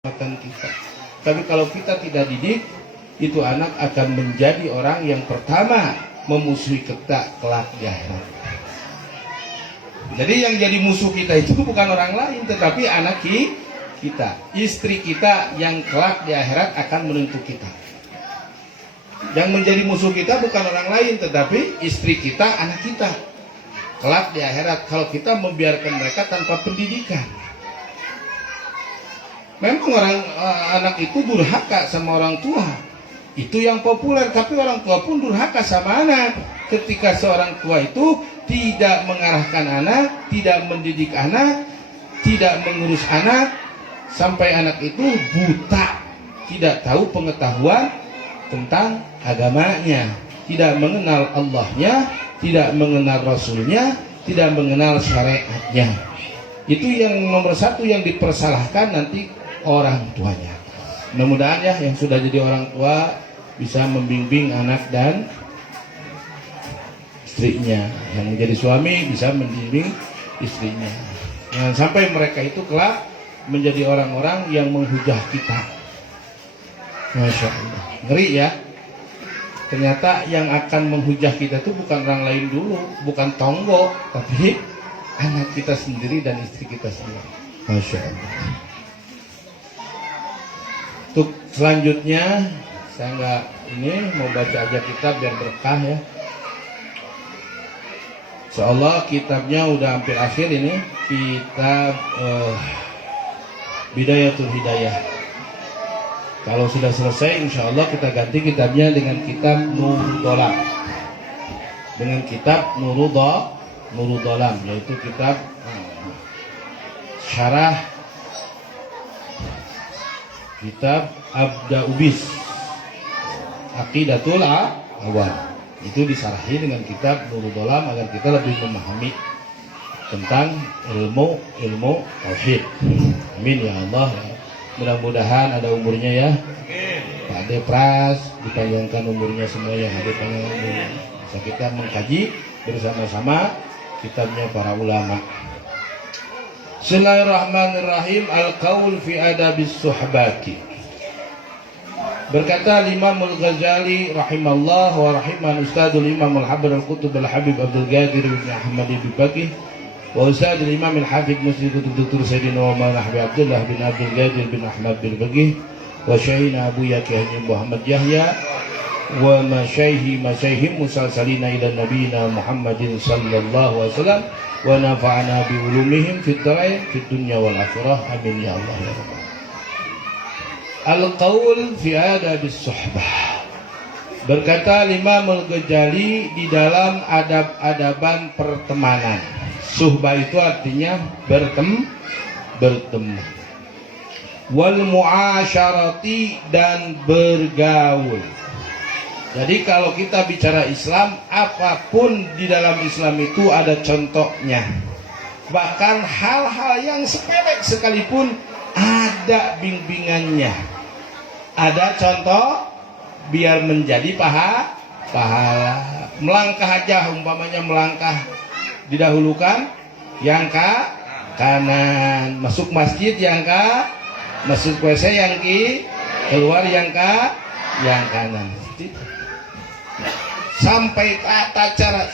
kita. Tapi kalau kita tidak didik, itu anak akan menjadi orang yang pertama memusuhi kita kelak di akhirat. Jadi yang jadi musuh kita itu bukan orang lain, tetapi anak kita, istri kita yang kelak di akhirat akan menentu kita. Yang menjadi musuh kita bukan orang lain, tetapi istri kita, anak kita. Kelak di akhirat, kalau kita membiarkan mereka tanpa pendidikan. Memang anak itu durhaka sama orang tua. Itu yang populer, tapi orang tua pun durhaka sama anak. Ketika seorang tua itu tidak mengarahkan anak, tidak mendidik anak, tidak mengurus anak, sampai anak itu buta, tidak tahu pengetahuan tentang agamanya, tidak mengenal Allahnya, tidak mengenal Rasulnya, tidak mengenal syariatnya. Itu yang nomor satu yang dipersalahkan nanti orang tuanya. Mudah-mudahan ya yang sudah jadi orang tua bisa membimbing anak dan istrinya, yang menjadi suami bisa membimbing istrinya. Jangan sampai mereka itu kelak menjadi orang-orang yang menghujah kita. Masya Allah, ngeri ya. Ternyata yang akan menghujah kita itu bukan orang lain dulu, bukan tonggo, tapi anak kita sendiri dan istri kita sendiri. Masya Allah. Untuk selanjutnya saya nggak ini mau baca aja kitab biar berkah ya. Insyaallah kitabnya udah hampir akhir ini, kitab Bidayatul Hidayah. Kalau sudah selesai insyaallah kita ganti kitabnya dengan kitab Nurul Dolam. Dengan kitab Nurul Dolam, yaitu kitab syarah kitab Abda Ubis Aqidatul Awal. Itu disarahi dengan kitab Nurul Dolam agar kita lebih memahami tentang ilmu tauhid. Amin ya Allah. Mudah-mudahan ada umurnya ya. Pak Ade Pras dipanjangkan umurnya semua yang ada panjang umurnya. Bisa kita mengkaji bersama-sama kitabnya para ulama. Bismillahirrahmanirrahim. Al-Qaul fi adabis suhbati. Berkata Imam Al-Ghazali rahimallah wa rahiman Ustadzul Imam Al-Habib Al-Qutub Al-Habib Abdul Qadir bin Ahmad bin Baqi wa Ustadzul Imam Al-Hafidh Muslim Dr. Sayyidina wa Maulana Habib Abdullah bin Abdul Qadir bin Ahmad bin Baqi wa Syaihina Abu Yaqi Muhammad Yahya wa masyayhi musalsalina ila nabiyina Muhammadin sallallahu alaihi wasallam wa nafa'ana bi ulumihim fid dharain fid dunya wal akhirah. Amin ya Allah ya rabbal. Al-Qaul fi adabis suhbah. Berkata Imam Al-Ghazali di dalam adab-adaban pertemanan. Suhbah itu artinya bertemu. Wal muasyarati dan bergaul. Jadi kalau kita bicara Islam, apapun di dalam Islam itu ada contohnya. Bahkan hal-hal yang sepele sekalipun ada bimbingannya. Ada contoh biar menjadi pahala. Melangkah aja umpamanya melangkah didahulukan yang ke kanan, masuk masjid yang ke masuk WC yang keluar yang kanan. Sampai tata cara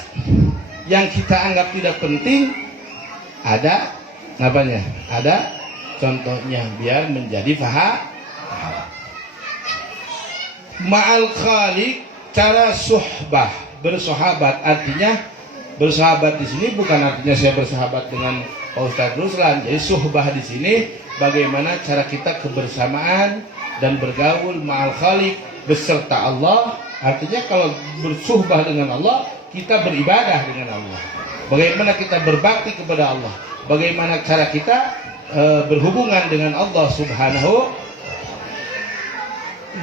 yang kita anggap tidak penting ada apanya? Ada contohnya biar menjadi pahala. Ma'al khaliq, cara suhbah, bersahabat, artinya bersahabat di sini bukan artinya saya bersahabat dengan Pak Ustadz Ruslan. Jadi suhbah di sini bagaimana cara kita kebersamaan dan bergaul ma'al khaliq beserta Allah. Artinya kalau bersuhbah dengan Allah, kita beribadah dengan Allah. Bagaimana kita berbakti kepada Allah? Bagaimana cara kita berhubungan dengan Allah Subhanahu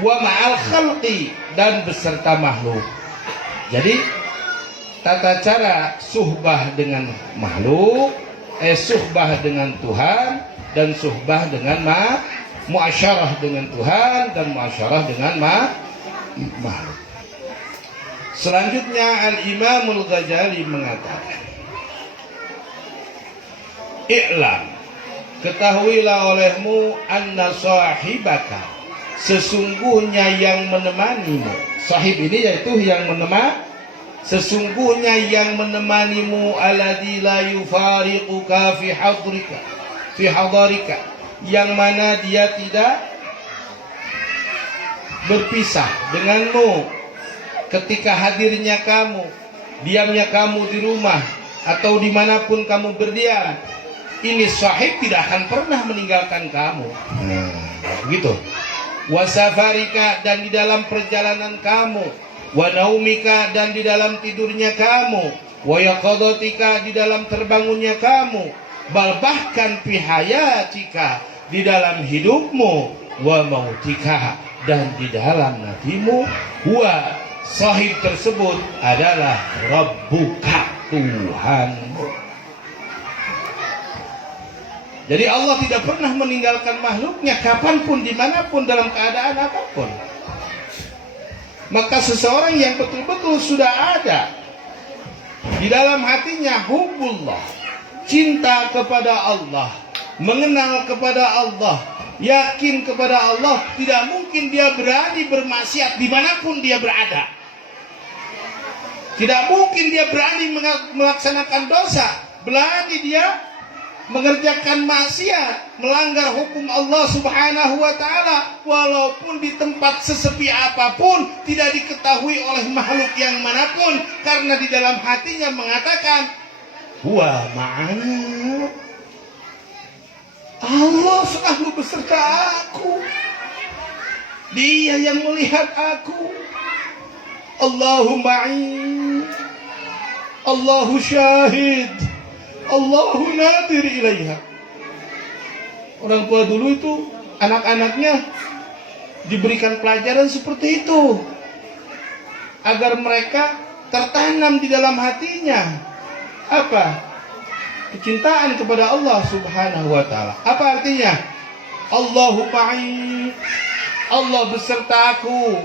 wa ma'al khalqi, dan beserta makhluk. Jadi tata cara suhbah dengan makhluk, suhbah dengan Tuhan, dan suhbah dengan muasyarah dengan Tuhan, dan muasyarah dengan makhluk. Selanjutnya Al-Imam Al-Ghazali mengatakan, I'lam, ketahuilah olehmu anna sahibaka, sesungguhnya yang menemanimu. Sahib ini yaitu yang menemani, sesungguhnya yang menemanimu, alladzi la yufariquka fi hadarika, yang mana dia tidak berpisah denganmu ketika hadirnya kamu, diamnya kamu di rumah atau dimanapun kamu berdiam. Ini sahib tidak akan pernah meninggalkan kamu. Begitu. Wasafarika, dan di dalam perjalanan kamu, wa naumika, dan di dalam tidurnya kamu, wa yaqadatika, di dalam terbangunnya kamu, bahkan fi hayatika, di dalam hidupmu, wa mautika, dan di dalam matimu. Wa sahib tersebut adalah Rabbuka, Tuhanmu. Jadi Allah tidak pernah meninggalkan makhluknya kapanpun, dimanapun, dalam keadaan apapun. Maka seseorang yang betul-betul sudah ada di dalam hatinya hubbullah, cinta kepada Allah, mengenal kepada Allah, yakin kepada Allah, tidak mungkin dia berani bermaksiat dimanapun dia berada. Tidak mungkin dia berani melaksanakan dosa, berani dia mengerjakan maksiat, melanggar hukum Allah Subhanahu wa taala, walaupun di tempat sesepi apapun, tidak diketahui oleh makhluk yang manapun, karena di dalam hatinya mengatakan huwa ma'ana, Allah selalu beserta aku, Dia yang melihat aku, Allahu ma'i, Allahu syahid, Allahu nadir ilaiha. Orang tua dulu itu anak-anaknya diberikan pelajaran seperti itu agar mereka tertanam di dalam hatinya apa? Kecintaan kepada Allah Subhanahu wa taala. Apa artinya? Allahu ma'i, Allah beserta aku,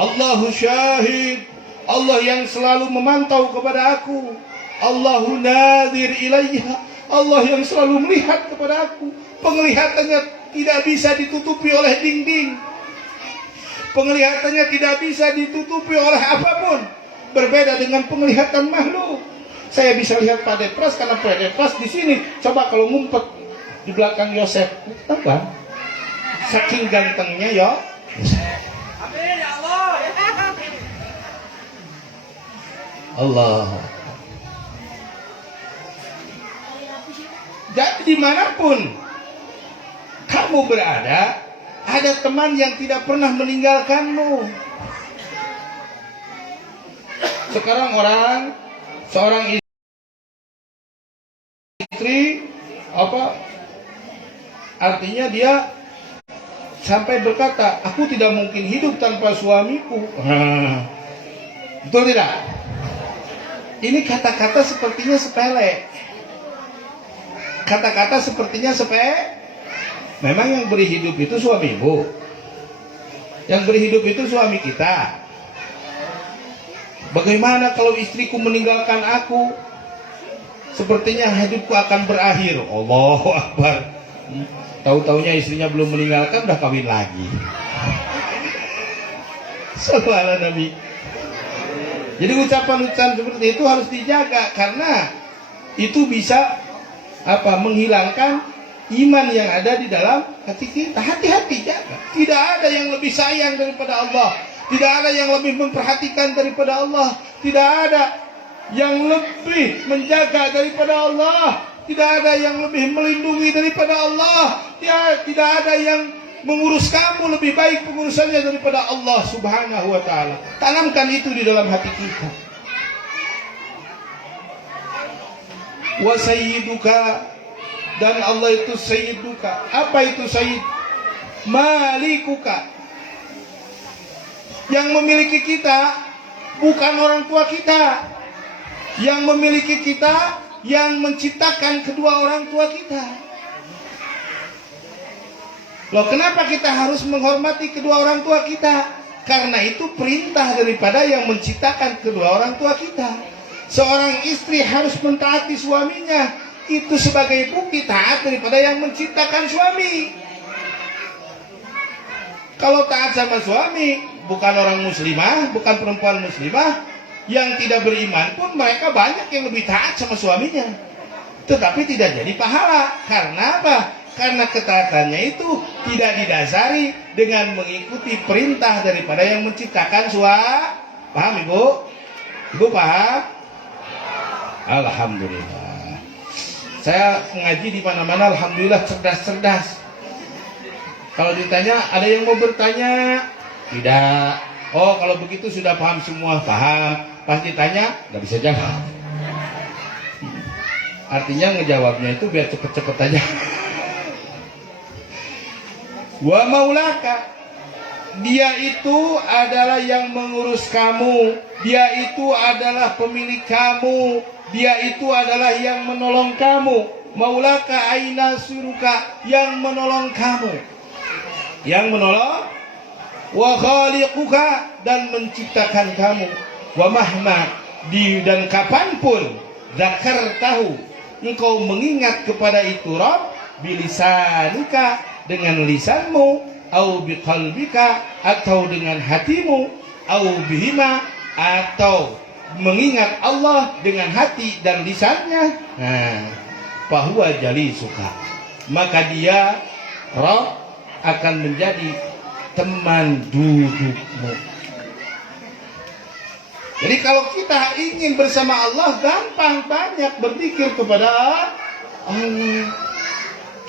Allahu syahid, Allah yang selalu memantau kepada aku, Allahu nadir ilaiha, Allah yang selalu melihat kepada aku. Penglihatannya tidak bisa ditutupi oleh dinding, penglihatannya tidak bisa ditutupi oleh apapun. Berbeda dengan penglihatan makhluk. Saya bisa lihat Pak Depras karena Pak Depras di sini. Coba kalau ngumpet di belakang Yosef, apa? Saking gantengnya ya. Amin ya Allah. Allah. Jadi dimanapun kamu berada, ada teman yang tidak pernah meninggalkanmu. Sekarang seorang istri, apa artinya dia sampai berkata, aku tidak mungkin hidup tanpa suamiku. Betul tidak? Ini kata-kata sepertinya sepele. Kata-kata sepertinya sepele. Memang yang beri hidup itu suami ibu, yang beri hidup itu suami kita. Bagaimana kalau istriku meninggalkan aku? Sepertinya hidupku akan berakhir. Allahu Akbar. Tahu-taunya istrinya belum meninggalkan, udah kawin lagi. Sallallahu alaihi Nabi. Jadi ucapan-ucapan seperti itu harus dijaga, karena itu bisa menghilangkan iman yang ada di dalam hati kita. Hati-hati jaga. Tidak ada yang lebih sayang daripada Allah. Tidak ada yang lebih memperhatikan daripada Allah. Tidak ada yang lebih menjaga daripada Allah. Tidak ada yang lebih melindungi daripada Allah. Tidak ada yang mengurus kamu lebih baik pengurusannya daripada Allah Subhanahu wa taala. Tanamkan itu di dalam hati kita. Wa sayyiduka, dan Allah itu sayyiduka. Apa itu sayyid? Malikuka. Yang memiliki kita bukan orang tua kita. Yang memiliki kita yang menciptakan kedua orang tua kita. Loh, kenapa kita harus menghormati kedua orang tua kita? Karena itu perintah daripada yang menciptakan kedua orang tua kita. Seorang istri harus mentaati suaminya. itu sebagai bukti taat daripada yang menciptakan suami. Kalau taat sama suami, bukan orang muslimah, bukan perempuan muslimah, yang tidak beriman pun mereka banyak yang lebih taat sama suaminya. Tetapi tidak jadi pahala. Karena apa? Karena ketaatannya itu tidak didasari dengan mengikuti perintah daripada yang menciptakan suami. Paham Ibu? Ibu paham? Alhamdulillah. Saya mengaji di mana-mana, alhamdulillah cerdas-cerdas. Kalau ditanya, ada yang mau bertanya? Tidak. Oh, kalau begitu sudah paham semua. Paham. Pas ditanya, nggak bisa jawab. Artinya ngejawabnya itu biar cepet-cepet aja. Wa maulaka, dia itu adalah yang mengurus kamu, dia itu adalah pemilik kamu, dia itu adalah yang menolong kamu. Maulaka aina suruka, yang menolong kamu, yang menolong. Wa khaliquka, dan menciptakan kamu. Wa mahma, dan kapanpun dzakartahu, engkau mengingat kepada itu Rabb, bilisanika, dengan lisanmu, au biqalbika, atau dengan hatimu, au bihima, atau mengingat Allah dengan hati dan lisannya. Fahuwa jalisuka, maka dia Rabb akan menjadi teman dudukmu. Jadi kalau kita ingin bersama Allah, gampang, banyak berzikir kepada Allah.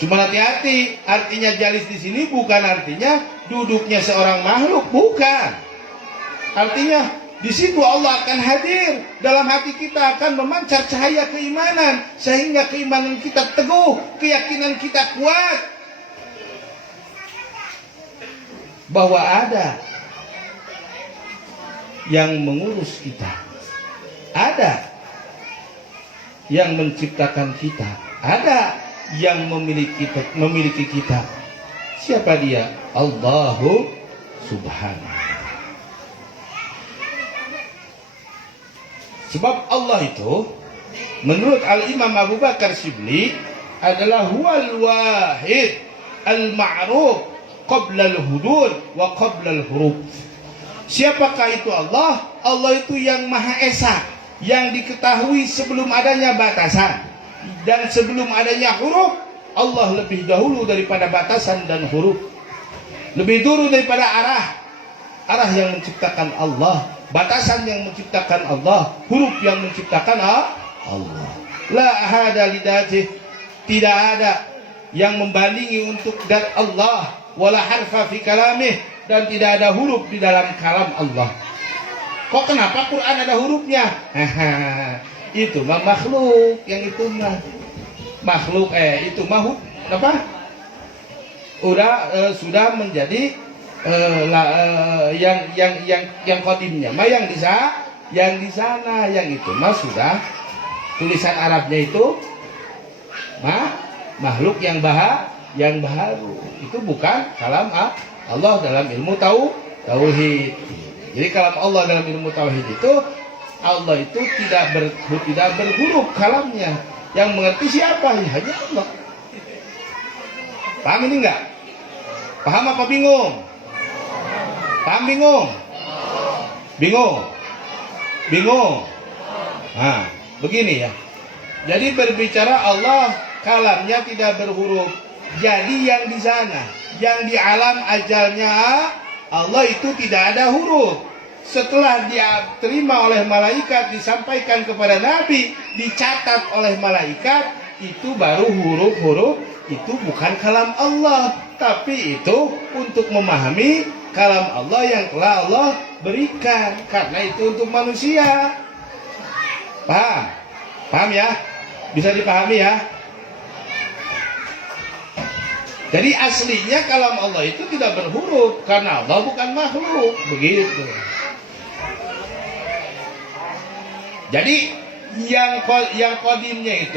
Cuma hati-hati, artinya jalis di sini bukan artinya duduknya seorang makhluk, bukan. Artinya di situ Allah akan hadir, dalam hati kita akan memancar cahaya keimanan, sehingga keimanan kita teguh, keyakinan kita kuat bahwa ada yang mengurus kita, ada yang menciptakan kita, ada yang memiliki kita. Siapa dia? Allahu Subhanahu. Sebab Allah itu menurut Al-Imam Abu Bakar Shibli adalah huwal wahid al-ma'ruf qabla al-hudur wa qabla al-huruf. Siapakah itu Allah? Allah itu yang Maha Esa, yang diketahui sebelum adanya batasan dan sebelum adanya huruf. Allah lebih dahulu daripada batasan dan huruf, lebih dulu daripada arah yang menciptakan Allah, batasan yang menciptakan Allah, huruf yang menciptakan Allah. La ahada lidatih, tidak ada yang membandingi untuk dat Allah, wala harfa fi kalamih, dan tidak ada huruf di dalam kalam Allah. Kok kenapa Quran ada hurufnya? Itu mah makhluk, yang itu mah makhluk, itu mah apa? Sudah menjadi yang kodimnya mah yang di sana, yang itu mah sudah tulisan Arabnya itu mah makhluk yang baru. Itu bukan kalam Allah dalam ilmu tauhid. Jadi kalam Allah dalam ilmu tauhid itu, Allah itu tidak berhuruf kalamnya. Yang mengerti siapa? Ya, hanya Allah. Paham ini enggak? Paham apa bingung? Paham bingung? Bingung? Nah, begini ya. Jadi berbicara Allah, kalamnya tidak berhuruf. Jadi yang di sana, yang di alam ajalnya Allah itu tidak ada huruf. Setelah dia terima oleh malaikat, disampaikan kepada Nabi, dicatat oleh malaikat, itu baru huruf-huruf. Itu bukan kalam Allah, tapi itu untuk memahami kalam Allah yang telah Allah berikan. Karena itu untuk manusia. Paham? Paham ya? Bisa dipahami ya? Jadi aslinya kalam Allah itu tidak berhuruf, karena Allah bukan makhluk. Begitu. Jadi yang kodimnya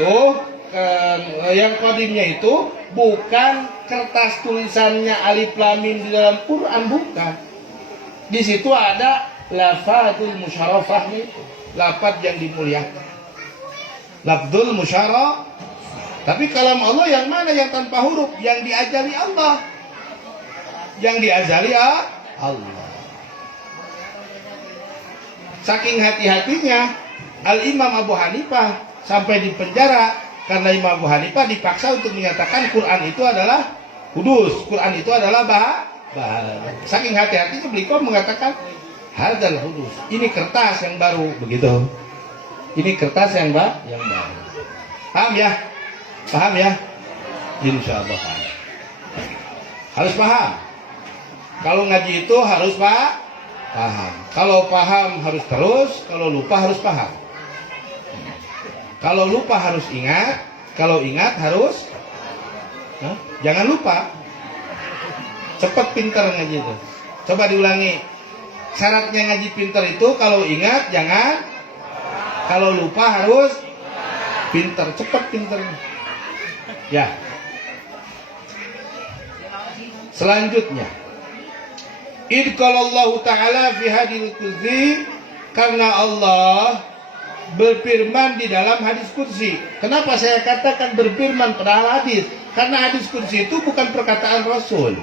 itu bukan kertas tulisannya alif lam mim di dalam Quran, bukan. Di situ ada lafadzul musyarafah, itu lafaz yang dimuliakan. Lafdzul musyarafah, Tapi kalam Allah yang mana yang tanpa huruf? Yang diajari Allah. Yang diajari Allah. Saking hati-hatinya Al-Imam Abu Hanifah sampai di penjara karena Imam Abu Hanifah dipaksa untuk menyatakan Quran itu adalah kudus, Quran itu adalah bahasa. Saking hati-hatinya beliau mengatakan hadzal kudus. Ini kertas yang baru, begitu. Ini kertas yang baru. Paham ya? Paham ya? Insya Allah paham. Harus paham. Kalau ngaji itu harus paham. Kalau paham harus terus, kalau lupa harus paham. Kalau lupa harus ingat, kalau ingat harus jangan lupa. Cepat pintar ngaji itu. Coba diulangi. Syaratnya ngaji pintar itu kalau ingat jangan, kalau lupa harus pintar, cepat pintar. Ya. Selanjutnya, idqalallahu ta'ala fi hadil kursi, karena Allah berfirman di dalam hadis kursi. Kenapa saya katakan berfirman padahal hadis? Karena hadis kursi itu bukan perkataan Rasul.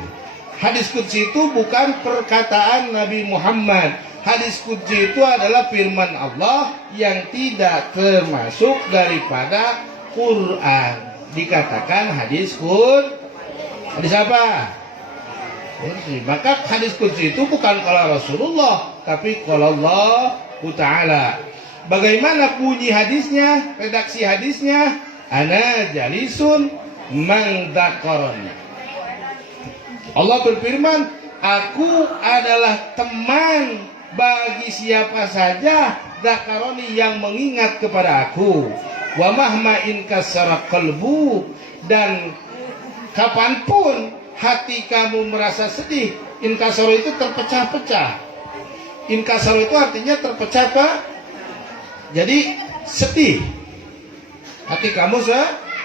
Hadis kursi itu bukan perkataan Nabi Muhammad. Hadis kursi itu adalah firman Allah yang tidak termasuk daripada Quran. Dikatakan hadis kursi. Hadis apa? Kursi. Maka hadis kursi itu bukan qala Rasulullah, tapi qala Allah Ta'ala. Bagaimana bunyi hadisnya, redaksi hadisnya? Ana jalisun man dzakarani. Allah berfirman, aku adalah teman bagi siapa saja dzakarani yang mengingat kepada aku. Wa mahma in kasara qalbu, dan kapanpun hati kamu merasa sedih. Inkasaro itu terpecah-pecah. Inkasaro itu artinya terpecah, Pak. Jadi sedih. Hati kamu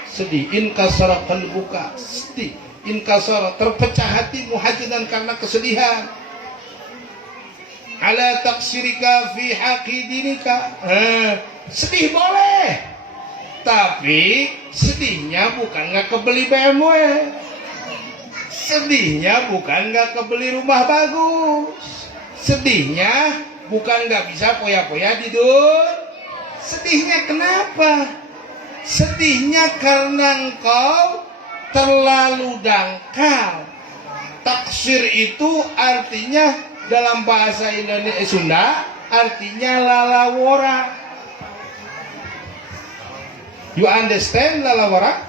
sedih. Inkasara qalbuka, sedih. Inkasara, terpecah hatimu hazinan karena kesedihan. Ala taksirika fi haqqi dinika. Sedih boleh. Tapi sedihnya bukan nggak kebeli BMW. Sedihnya bukan nggak kebeli rumah bagus. Sedihnya bukan nggak bisa poya-poya tidur. Sedihnya kenapa? Sedihnya karena engkau terlalu dangkal. Taksir itu artinya dalam bahasa Indonesia Sunda artinya lalawora. You understand lalawora?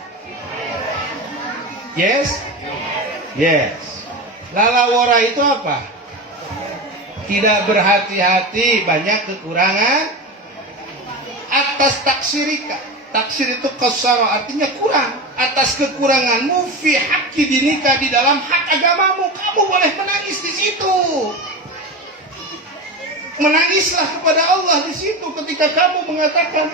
Yes? Yes. Lalawora itu apa? Tidak berhati-hati, banyak kekurangan. Atas taksirika, taksir itu kasara, artinya kurang. Atas kekuranganmu fi haqqi dinika, di dalam hak agamamu, kamu boleh menangis di situ. Menangislah kepada Allah di situ ketika kamu mengatakan,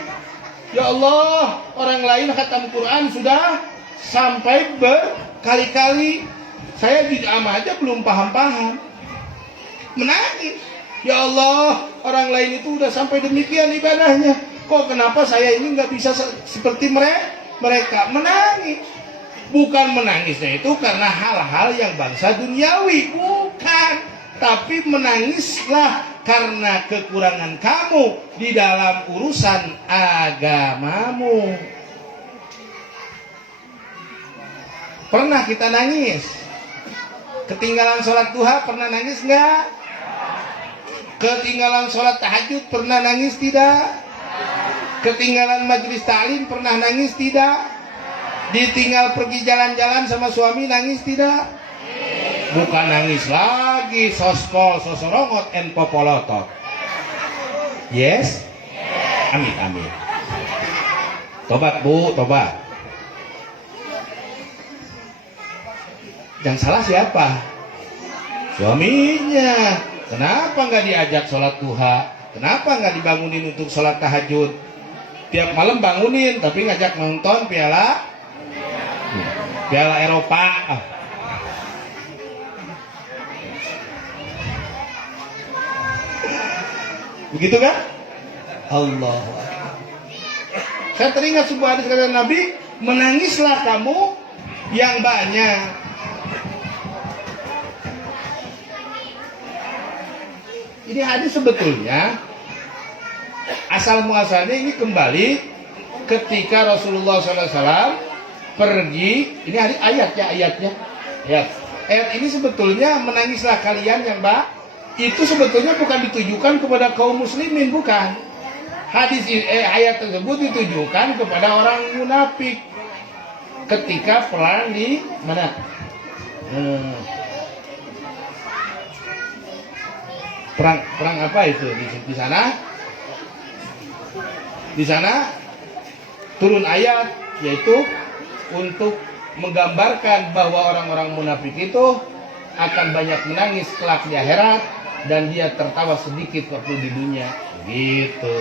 ya Allah, orang lain khatam Quran sudah sampai berkali-kali, saya di amma aja belum paham-paham. Menangis. Ya Allah, orang lain itu udah sampai demikian ibadahnya. Kok kenapa saya ini nggak bisa seperti mereka? Menangis. Bukan menangisnya itu karena hal-hal yang bangsa duniawi. Bukan. Tapi menangislah karena kekurangan kamu di dalam urusan agamamu. Pernah kita nangis? Ketinggalan sholat duha pernah nangis nggak? Ketinggalan sholat tahajud pernah nangis tidak? Ketinggalan majelis ta'lim pernah nangis tidak? Ditinggal pergi jalan-jalan sama suami nangis tidak? Bukan nangis lagi, sospol, sosorongot, en popolotot. Yes? Amin, amin. Tobat bu, tobat. Yang salah siapa? Suaminya. Kenapa nggak diajak sholat duha? Kenapa nggak dibangunin untuk sholat tahajud? Tiap malam bangunin, tapi ngajak nonton piala Eropa. Begitu kan? Allah. Saya teringat sebuah hadis kata Nabi, menangislah kamu yang banyak. Ini hadis sebetulnya asal muasalnya ini kembali ketika Rasulullah SAW pergi. Ini ayatnya. Ayat ini sebetulnya menangislah kalian yang itu sebetulnya bukan ditujukan kepada kaum muslimin, bukan. Ayat tersebut ditujukan kepada orang munafik ketika perang di mana? Perang apa itu di sana? Di sana turun ayat yaitu untuk menggambarkan bahwa orang-orang munafik itu akan banyak menangis kelak di akhirat dan dia tertawa sedikit waktu di dunia. Gitu.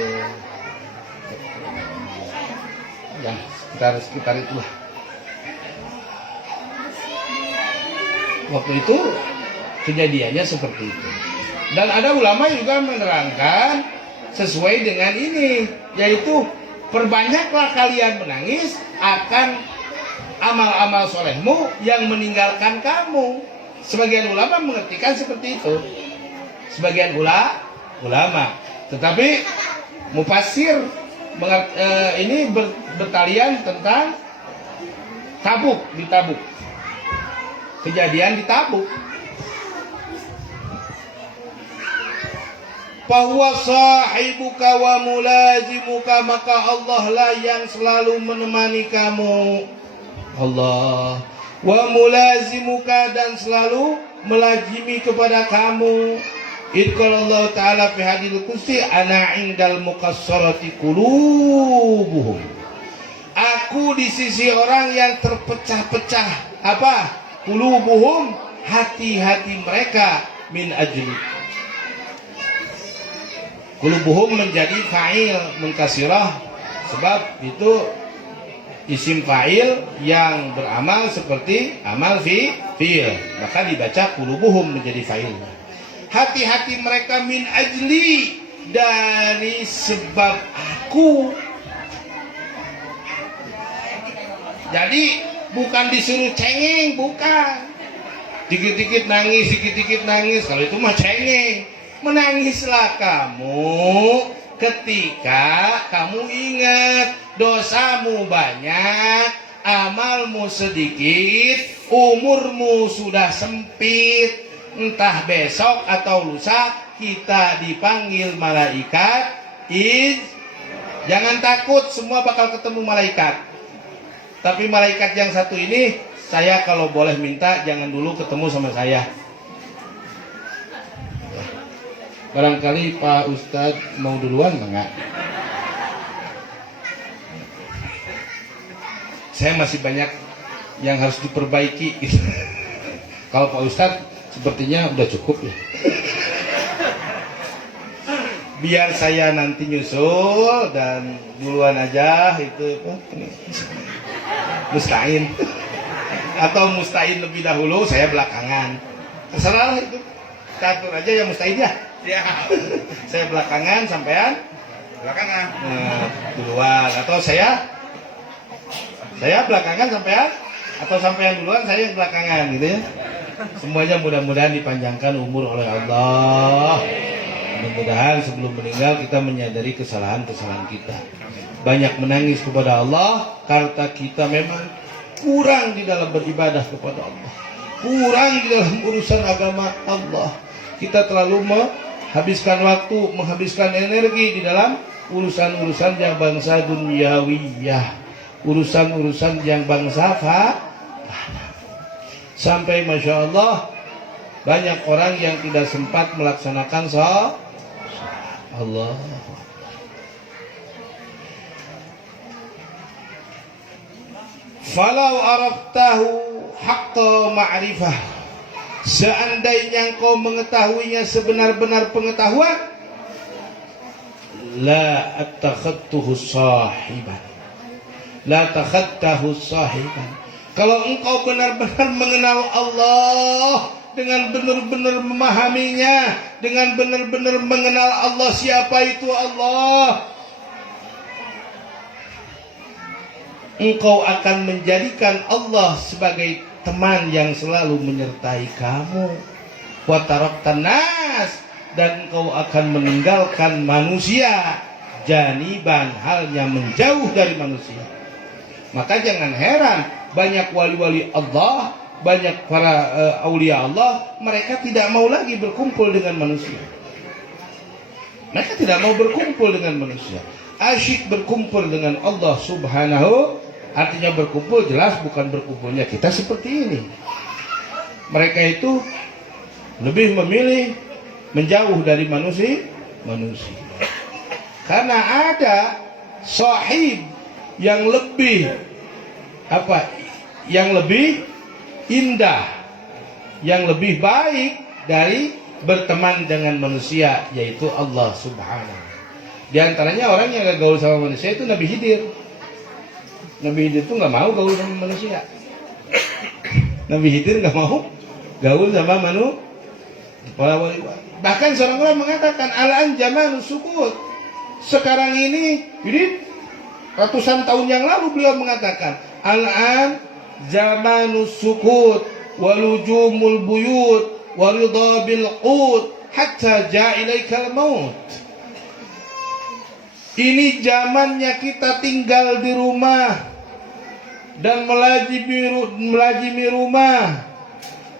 Ya, sekitar itulah. Waktu itu kejadiannya seperti itu. Dan ada ulama juga menerangkan sesuai dengan ini, yaitu perbanyaklah kalian menangis akan amal-amal solehmu yang meninggalkan kamu. Sebagian ulama mengertikan seperti itu. Sebagian ulama. Tetapi mufassir ini bertalian tentang di Tabuk. Kejadian di Tabuk. Bahwa sahibuka wa mulazimuka, maka Allah lah yang selalu menemani kamu. Allah. Wa mulazimuka, dan selalu melazimi kepada kamu. Idqalallahu ta'ala fi hadil qudsi ana indal muqassarati qulubuhum. Aku di sisi orang yang terpecah-pecah. Apa? Qulubuhum, hati-hati mereka, min ajli. Qulubuhum menjadi fa'il munkasirah, sebab itu isim fa'il yang beramal seperti amal fi'il, maka dibaca qulubuhum menjadi fa'il. Hati-hati mereka min ajli, dari sebab aku. Jadi bukan disuruh cengeng, bukan. Dikit-dikit nangis, kalau itu mah cengeng. Menangislah kamu ketika kamu ingat dosamu banyak, amalmu sedikit, umurmu sudah sempit. Entah besok atau lusa kita dipanggil malaikat. Jangan takut, semua bakal ketemu malaikat. Tapi malaikat yang satu ini, saya kalau boleh minta jangan dulu ketemu sama saya. Barangkali Pak Ustadz mau duluan enggak? Saya masih banyak yang harus diperbaiki. Kalau Pak Ustadz sepertinya udah cukup ya. Biar saya nanti nyusul dan duluan aja itu Mustain. Atau Mustain lebih dahulu, saya belakangan. Terserah itu. Catur aja ya Mustain ya. Ya. Saya belakangan, sampean belakangan. Duluan atau saya belakangan sampean, atau sampean duluan saya belakangan gitu ya. Semuanya mudah-mudahan dipanjangkan umur oleh Allah. Mudah-mudahan sebelum meninggal kita menyadari kesalahan-kesalahan kita. Banyak menangis kepada Allah karena kita memang kurang di dalam beribadah kepada Allah. Kurang di dalam urusan agama Allah. Kita terlalu menghabiskan waktu, menghabiskan energi di dalam urusan-urusan yang bangsa duniawiyah, urusan-urusan yang bangsa sampai Masya Allah banyak orang yang tidak sempat melaksanakan sholat. Allah. Falau araftahu haqqa ma'rifah, seandainya engkau mengetahuinya sebenar-benar pengetahuan, la attakhadtuhu sahiban, la takhadtahu sahiban. Kalau engkau benar-benar mengenal Allah, dengan benar-benar memahaminya, dengan benar-benar mengenal Allah, siapa itu Allah, engkau akan menjadikan Allah sebagai teman yang selalu menyertai kamu. Wa taraktan nas, dan engkau akan meninggalkan manusia janiban, halnya menjauh dari manusia. Maka jangan heran banyak wali-wali Allah, banyak para aulia Allah, mereka tidak mau lagi berkumpul dengan manusia. Mereka tidak mau berkumpul dengan manusia. Asyik berkumpul dengan Allah Subhanahu. Artinya berkumpul jelas bukan berkumpulnya kita seperti ini. Mereka itu lebih memilih menjauh dari manusia. Karena ada sahib yang lebih yang lebih indah, yang lebih baik dari berteman dengan manusia, yaitu Allah Subhanahu. Di antaranya orang yang gak gaul sama manusia itu Nabi Khidir. Nabi Khidir itu gak mau gaul sama manusia. Nabi Khidir gak mau gaul sama para wali. Bahkan seorang orang mengatakan al-an zamanus sukut. Sekarang ini ratusan tahun yang lalu beliau mengatakan al-an zamanus sukut walujumul buyut waridha bil qut hatta ja'ilaikal maut. Ini zamannya kita tinggal di rumah dan melazimi rumah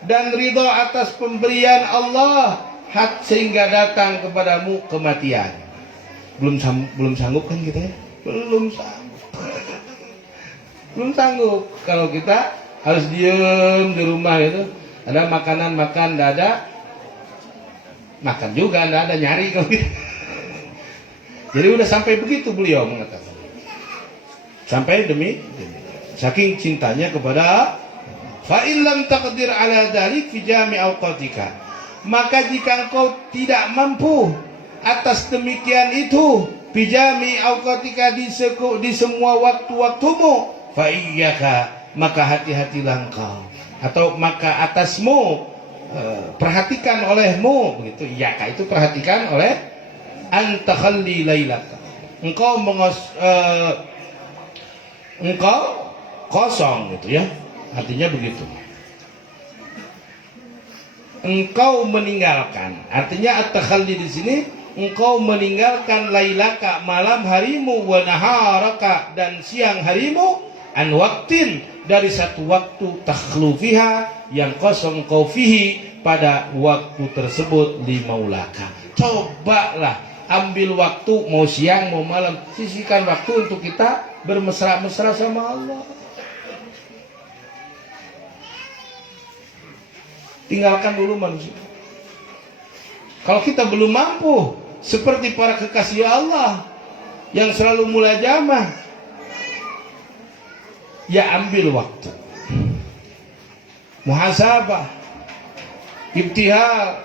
dan ridha atas pemberian Allah sehingga datang kepadamu kematian. Belum sanggup kan kita ya? Belum sanggup kalau kita harus diem di rumah itu. Ada makanan makan, tidak ada makan juga, tidak ada nyari kalau gitu. Jadi udah sampai begitu beliau mengatakan. Sampai demi saking cintanya kepada fa illam taqdir ala dzalik fi jami' awqatika. Maka jika engkau tidak mampu atas demikian itu fi jami' awqatika di semua waktu-waktumu, fa iyyaka, maka hati-hatilah engkau, atau maka atasmu, perhatikan olehmu, begitu. Iyaka itu perhatikan oleh antakhalli lailaka, engkau kosong gitu ya, artinya begitu. Engkau meninggalkan, artinya at-takhalli di sini engkau meninggalkan lailaka, malam harimu, wa naharaka, dan siang harimu, an waktin, dari satu waktu, takhlu fiha, yang kosong kau fihi, pada waktu tersebut, limaulaka. Cobalah ambil waktu, mau siang mau malam, sisihkan waktu untuk kita bermesra-mesra sama Allah. Tinggalkan dulu manusia. Kalau kita belum mampu seperti para kekasih Allah yang selalu mulajamah, ya ambil waktu, muhasabah, ibtihal,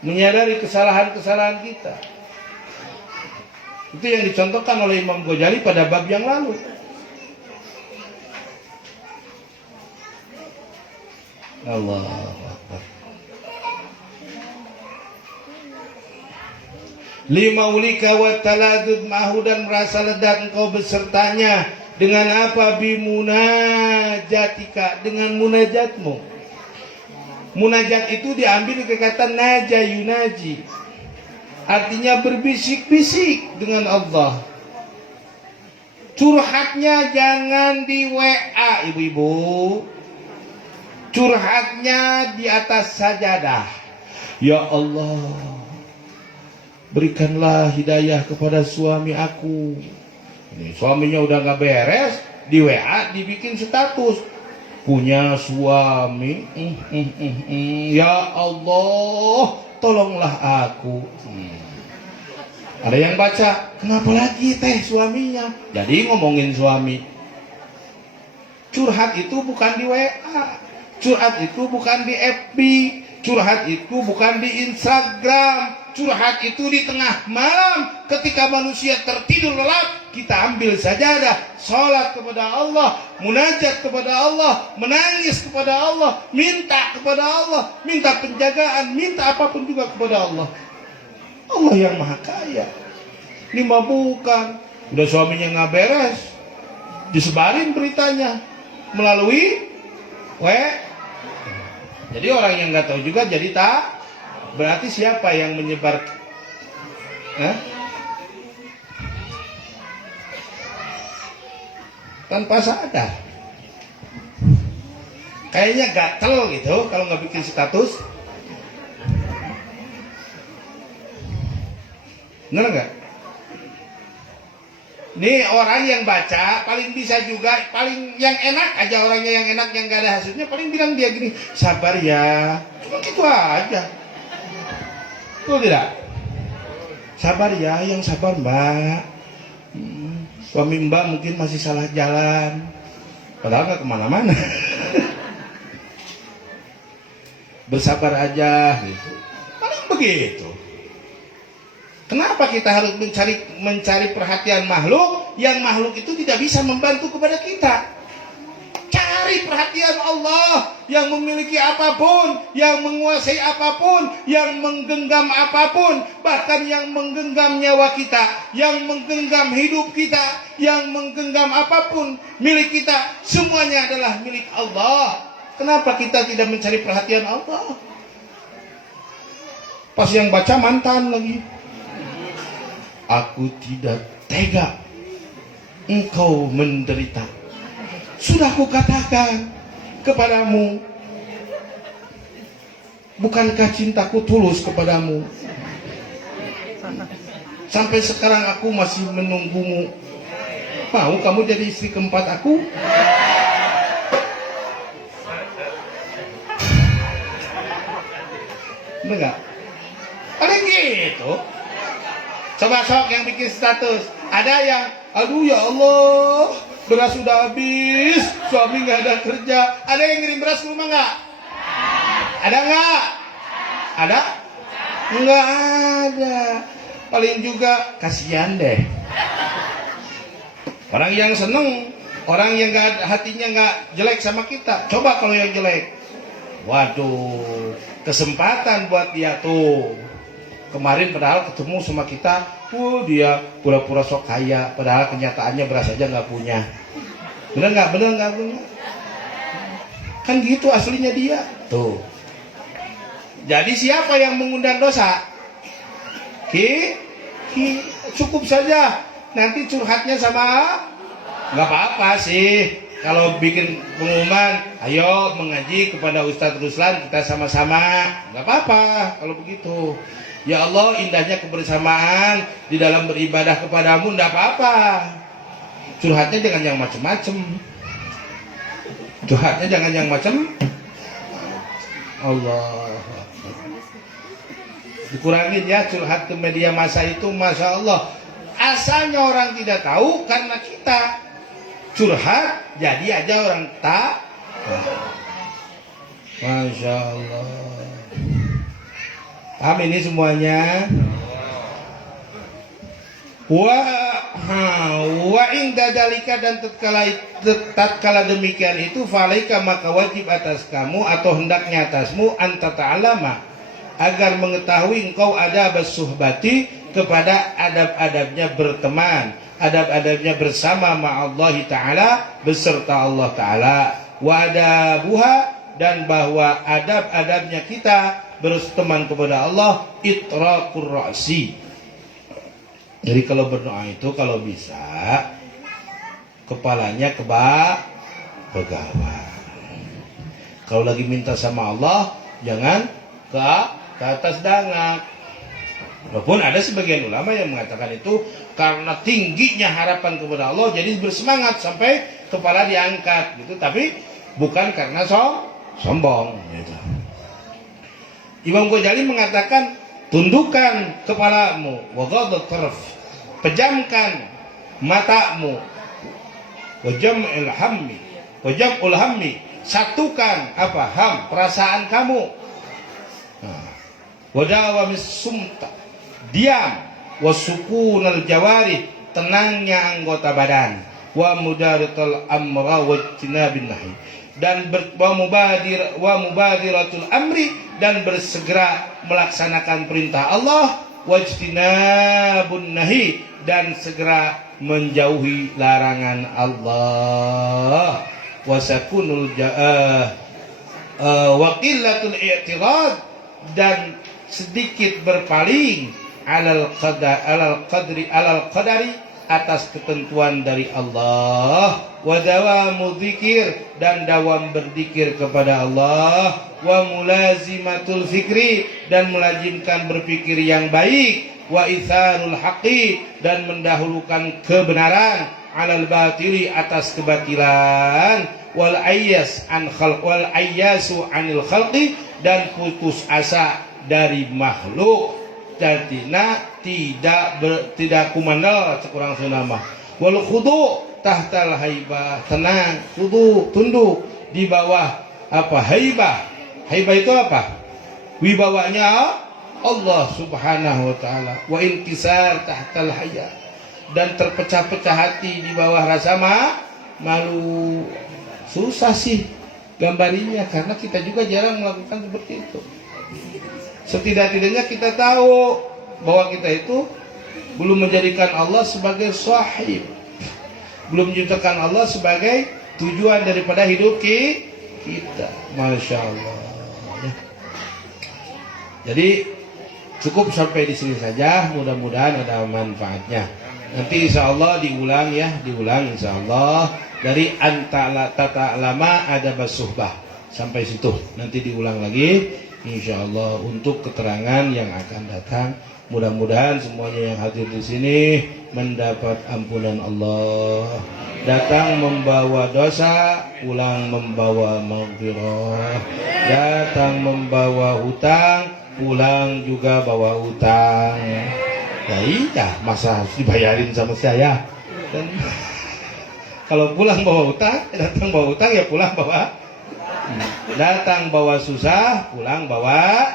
menyadari kesalahan-kesalahan kita. Itu yang dicontohkan oleh Imam Ghazali pada bab yang lalu. Allahu Akbar. Limaulika wa taladud ma'hu, dan merasa ledak engkau besertanya. Dengan apa? Bimunajatika, dengan munajatmu. Munajat itu diambil dari kata naja yunaji, artinya berbisik-bisik dengan Allah. Curhatnya jangan di WA, ibu-ibu. Curhatnya di atas sajadah. Ya Allah, berikanlah hidayah kepada suami aku. Ini suaminya udah gak beres, di WA dibikin status, punya suami, ya Allah, tolonglah aku. Ada yang baca, kenapa lagi teh suaminya? Jadi ngomongin suami. Curhat itu bukan di WA, curhat itu bukan di FB, curhat itu bukan di Instagram. Curhat itu di tengah malam ketika manusia tertidur lelap, kita ambil sajadah, sholat kepada Allah, munajat kepada Allah, menangis kepada Allah, minta kepada Allah, minta penjagaan, minta apapun juga kepada Allah. Allah yang maha kaya. Ini mah bukan, udah suaminya nggak beres, disebarin beritanya melalui jadi orang yang nggak tahu juga jadi tak. Berarti siapa yang menyebar tanpa sadar? Kayaknya gatel gitu kalau nggak bikin status. Bener nggak? Nih orang yang baca paling bisa juga, paling yang enak aja, orangnya yang enak yang gak ada hasilnya paling bilang dia gini, sabar ya, cuma gitu aja. Betul tidak? Sabar ya, yang sabar mbak. Suami mbak mungkin masih salah jalan, padahal gak kemana-mana. Bersabar aja gitu. Paling begitu. Kenapa kita harus mencari perhatian makhluk yang makhluk itu tidak bisa membantu kepada kita? Cari perhatian Allah yang memiliki apapun, yang menguasai apapun, yang menggenggam apapun, bahkan yang menggenggam nyawa kita, yang menggenggam hidup kita, yang menggenggam apapun milik kita, semuanya adalah milik Allah. Kenapa kita tidak mencari perhatian Allah? Pas yang baca mantan lagi. Aku tidak tega engkau menderita. Sudah kukatakan kepadamu, bukankah cintaku tulus kepadamu? Sampai sekarang aku masih menunggumu. Mau kamu jadi istri keempat aku? Enggak? Paling gitu. Coba sok yang bikin status. Ada yang, aduh ya Allah, beras sudah habis, suami nggak ada kerja. Ada yang ngirim beras ke rumah nggak? Ada nggak? Ada? Nggak ada. Paling juga kasihan deh. Orang yang seneng, orang yang nggak hatinya nggak jelek sama kita. Coba kalau yang jelek, waduh, kesempatan buat dia tuh. Kemarin padahal ketemu sama kita, dia pura-pura sok kaya, padahal kenyataannya beras aja nggak punya. Bener nggak? Bener nggak punya? Kan gitu aslinya dia. Tuh. Jadi siapa yang mengundang dosa? Cukup saja. Nanti curhatnya sama, nggak apa-apa sih. Kalau bikin pengumuman, ayo mengaji kepada Ustadz Ruslan, kita sama-sama, nggak apa-apa kalau begitu. Ya Allah, indahnya kebersamaan di dalam beribadah kepadamu, nggak apa-apa. Curhatnya jangan yang macem-macem. Curhatnya jangan yang macem. Allah. Dikurangin ya curhat ke media massa itu, masya Allah. Asalnya orang tidak tahu karena kita curhat, jadi aja orang tak. Masya Allah. Paham ini semuanya? Wa inda dalika, dan tatkala demikian itu, falaika, maka wajib atas kamu atau hendaknya atasmu, anta ta'alama, agar mengetahui engkau adab suhbati, kepada adab-adabnya berteman, adab-adabnya bersama ma'allahi ta'ala, beserta Allah ta'ala, wa adabuha, dan bahwa adab-adabnya kita berteman kepada Allah, itraqur ra'si. Jadi kalau berdoa itu kalau bisa kepalanya ke bawah. Kalau lagi minta sama Allah jangan ke atas dangak. Walaupun ada sebagian ulama yang mengatakan itu karena tingginya harapan kepada Allah jadi bersemangat sampai kepala diangkat gitu, tapi bukan karena sombong gitu. Imam Ghazali mengatakan, tundukkan kepalamu, wa ghaddat tarf, pejamkan matamu, wa jam'ul hammi, satukan ham, perasaan kamu, wa dawamis sumta, diam, wa sukunal jawari, tenangnya anggota badan, wa mudaratul amra wa tinabin nahi, dan wa mubadiratul amri, dan bersegera melaksanakan perintah Allah, wajtinabun nahi, dan segera menjauhi larangan Allah. Wasakunul wa qillatul i'tirad, dan sedikit berpaling alal qadari atas ketentuan dari Allah. Wa dawamu dzikir, dan dawam berzikir kepada Allah. Wa mulazimatul fikri, dan melazimkan berpikir yang baik. Wa itharul haqqi, dan mendahulukan kebenaran alal batili atas kebatilan. Wal ayyasu anil khalqi, dan putus asa dari makhluk. Jadi tidak kumandal sekurang sunama. Wal khudu tahtal haibah, tenang, khudu, tunduk di bawah apa? Haibah. Haibah itu apa? Wibawanya Allah Subhanahu wa taala. Wa inkisar tahtal haya, dan terpecah-pecah hati di bawah rasa malu. Susah sih gambarinya, karena kita juga jarang melakukan seperti itu. Setidak-tidaknya kita tahu bahwa kita itu belum menjadikan Allah sebagai sahib, belum menjadikan Allah sebagai tujuan daripada hidup kita. Masya Allah. Jadi cukup sampai di sini saja. Mudah-mudahan ada manfaatnya. Nanti insya Allah diulang insya Allah dari tata lama ada basuhbah sampai situ. Nanti diulang lagi insya Allah untuk keterangan yang akan datang. Mudah-mudahan semuanya yang hadir di sini mendapat ampunan Allah. Datang membawa dosa, pulang membawa maghfirah. Datang membawa hutang, pulang juga bawa hutang. Ya iya, masa harus dibayarin sama saya. Dan kalau pulang bawa hutang, datang bawa hutang, ya pulang bawa. Datang bawa susah, pulang bawa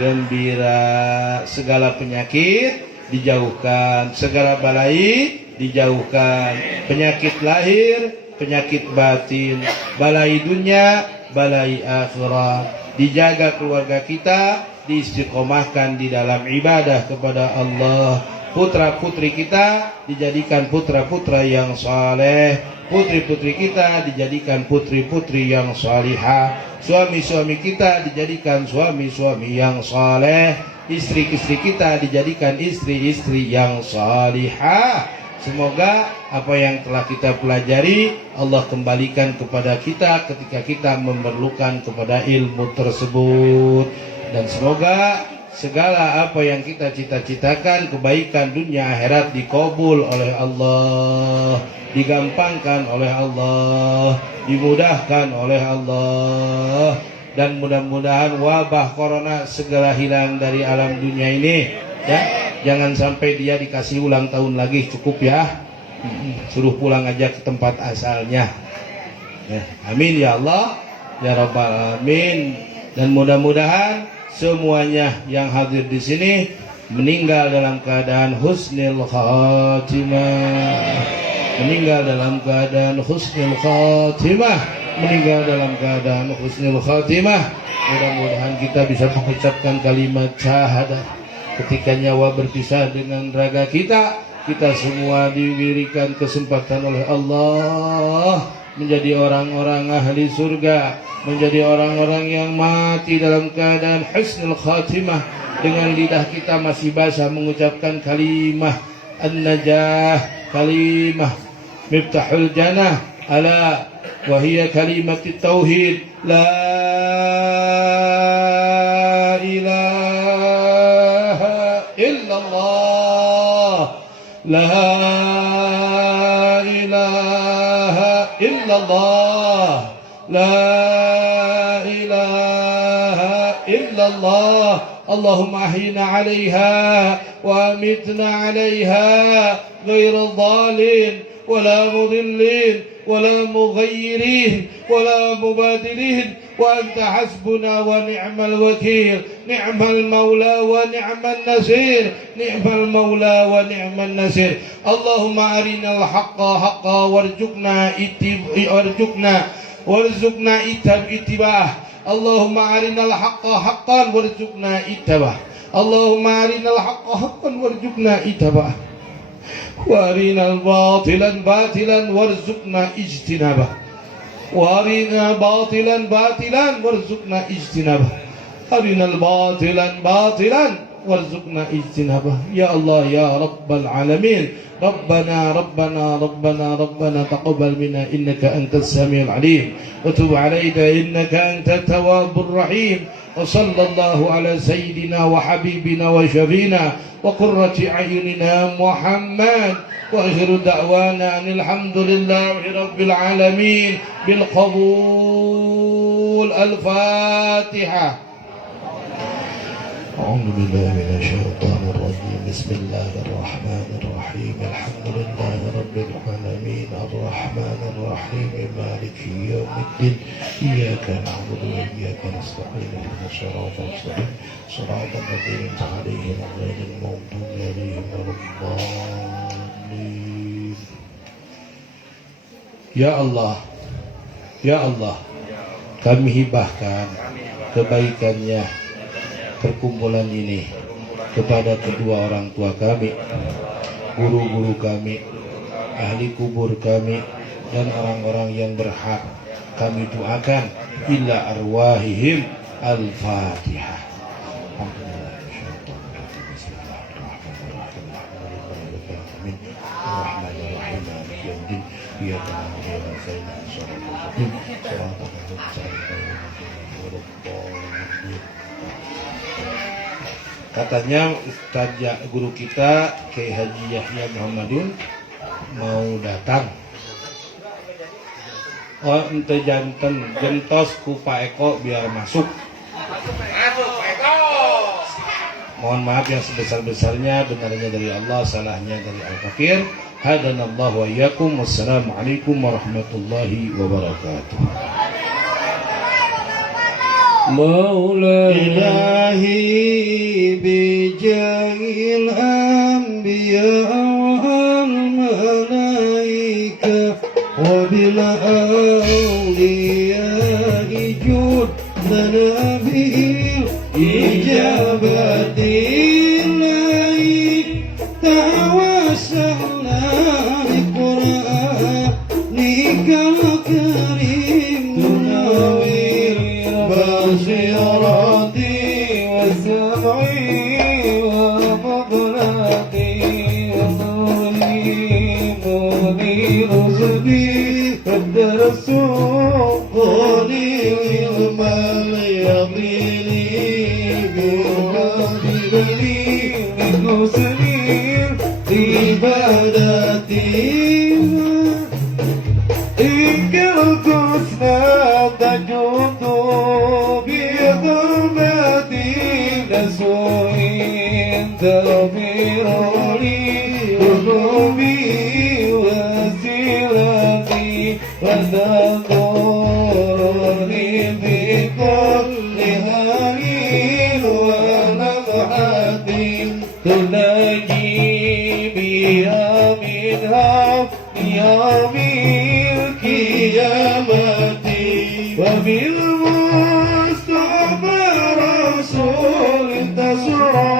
gembira. Segala penyakit dijauhkan, segala balai dijauhkan, penyakit lahir, penyakit batin, balai dunia, balai akhirat. Dijaga keluarga kita, diistiqomahkan di dalam ibadah kepada Allah. Putra-putri kita dijadikan putra-putra yang saleh, putri-putri kita dijadikan putri-putri yang salihah, suami-suami kita dijadikan suami-suami yang saleh, istri-istri kita dijadikan istri-istri yang salihah. Semoga apa yang telah kita pelajari Allah kembalikan kepada kita ketika kita memerlukan kepada ilmu tersebut. Dan semoga segala apa yang kita cita-citakan, kebaikan dunia akhirat dikabul oleh Allah, digampangkan oleh Allah, dimudahkan oleh Allah. Dan mudah-mudahan wabah corona segera hilang dari alam dunia ini, ya. Jangan sampai dia dikasih ulang tahun lagi, cukup ya. Suruh pulang aja ke tempat asalnya, ya. Amin ya Allah ya Rabbal Alamin. Dan mudah-mudahan semuanya yang hadir di sini meninggal dalam keadaan husnul khatimah, meninggal dalam keadaan husnul khatimah, meninggal dalam keadaan husnul khatimah. Mudah-mudahan kita bisa mengucapkan kalimat syahadat ketika nyawa berpisah dengan raga kita. Kita semua diberikan kesempatan oleh Allah menjadi orang-orang ahli surga, menjadi orang-orang yang mati dalam keadaan husnul khatimah, dengan lidah kita masih basah mengucapkan kalimah an-najah, kalimah miftahul jannah, ala wa hiya kalimat tauhid, la ilaha illallah, la ilaha illallah, la illallah. Allahumma ahyina 'alaiha wa amitna 'alaiha ghairal dhalin wala mudillin wala mughayyirin wala mubadilin, wa anta hasbuna wa ni'mal wakil, ni'mal maula wa ni'man nasir, ni'mal maula wa ni'man nasir. Allahumma arinal haqqa haqqa warzuqna ittiba'ah. Allahumma arinal haqqa haqqan warzuqna ittiba'ah. Allahumma arinal haqqa haqqan warzuqna ittiba'ah. وأرنا الباطل باطلا وارزقنا اجتنابه وأرنا باطلا باطلا وارزقنا اجتنابه أرنا الباطل باطلا وارزقنا اجتنابه يا الله يا رب العالمين ربنا تقبل منا إنك أنت السميع العليم وتب علينا إنك أنت التواب الرحيم وصلى الله على سيدنا وحبيبنا وشفينا وقرة أعيننا محمد وآخر دعوانا أن الحمد لله رب العالمين بالقبول. الفاتحة. أعوذ بالله من الشيطان الرجيم. بسم الله الرحمن الرحيم. الحمد لله رب العالمين الرحمن الرحيم مالك يوم الدين إياك نعبد وإياك نستعين اهدنا الصراط المستقيم صراط الذين أنعمت عليهم غير المغضوب عليهم ولا الضالين. Ya Allah, ya Allah, kami hibahkan kebaikannya perkumpulan ini kepada kedua orang tua kami, guru-guru kami, ahli kubur kami, dan orang-orang yang berhak. Kami doakan ila arwahihim. Al-Fatihah. Katanya Ustaz guru kita Kiai Haji Yahya Muhammadun mau datang. Oh ente janten gentos ku Pak Eko biar masuk. Mohon maaf yang sebesar-besarnya, benarnya dari Allah, salahnya dari Al-Fakir. Hadanallahu wa iyyakum. Wassalamualaikum warahmatullahi wabarakatuh. Maula ilahi bijahil anbiya wal malaika wa bil awliya ijud nabil ijabati tawassalna bi qur'anikal karim tunawir basirati wa sam'i wa maqlati wa nuri munir uzbi qaddarasu qali ilmal yaqini bi'adili min husnil ibadatina ikal kusna tajudu bi'adumati nasuin tafiruli unubi wasilati wadaduruni bikulli harin wa nabhatin tunaji biha minha yawmil qiyamati wa bil mustafa rasul tasra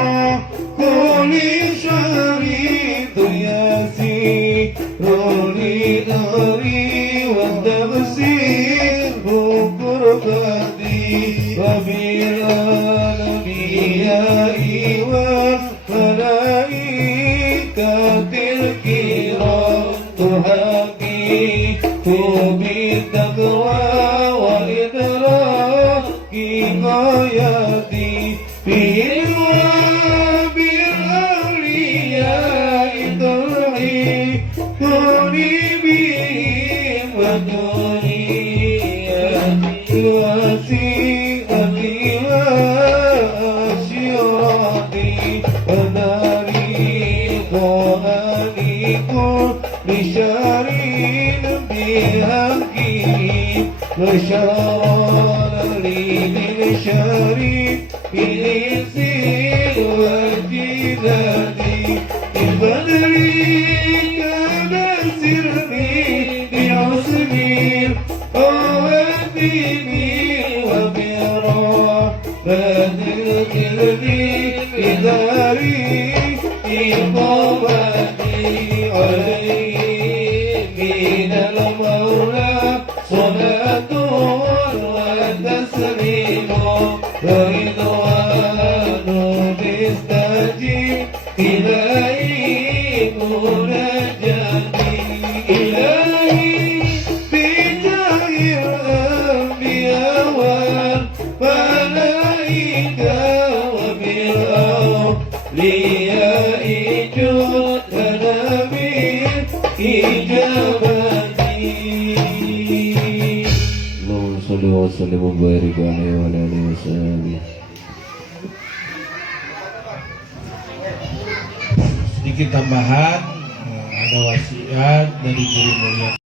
kulli syaritu yasi ruli dari wa tafsir bukurbati wa bil anbiyai wa malaikatil kiram tuhaqi bitaqwa wa idraki ghayati bil awliya idhi quribihim wa duniyati wasi'ati wa asyirati wa dari qanikur bisharin bihaqi وشرى لي بالشر بالإنس والجدال بالبدر كان سري بعصمي ووادمي وبرحمة الجلد بداري إقامتي ورضوان مستجيب إلهي منجاتي إلهي بجاه الأنبياء والملائكة وبالأولياء جد نبي إجابتي اللهم صل وسلم وبارك عليه وعلى آله وصحبه. Sedikit tambahan, ada wasiat dari Guru Mulia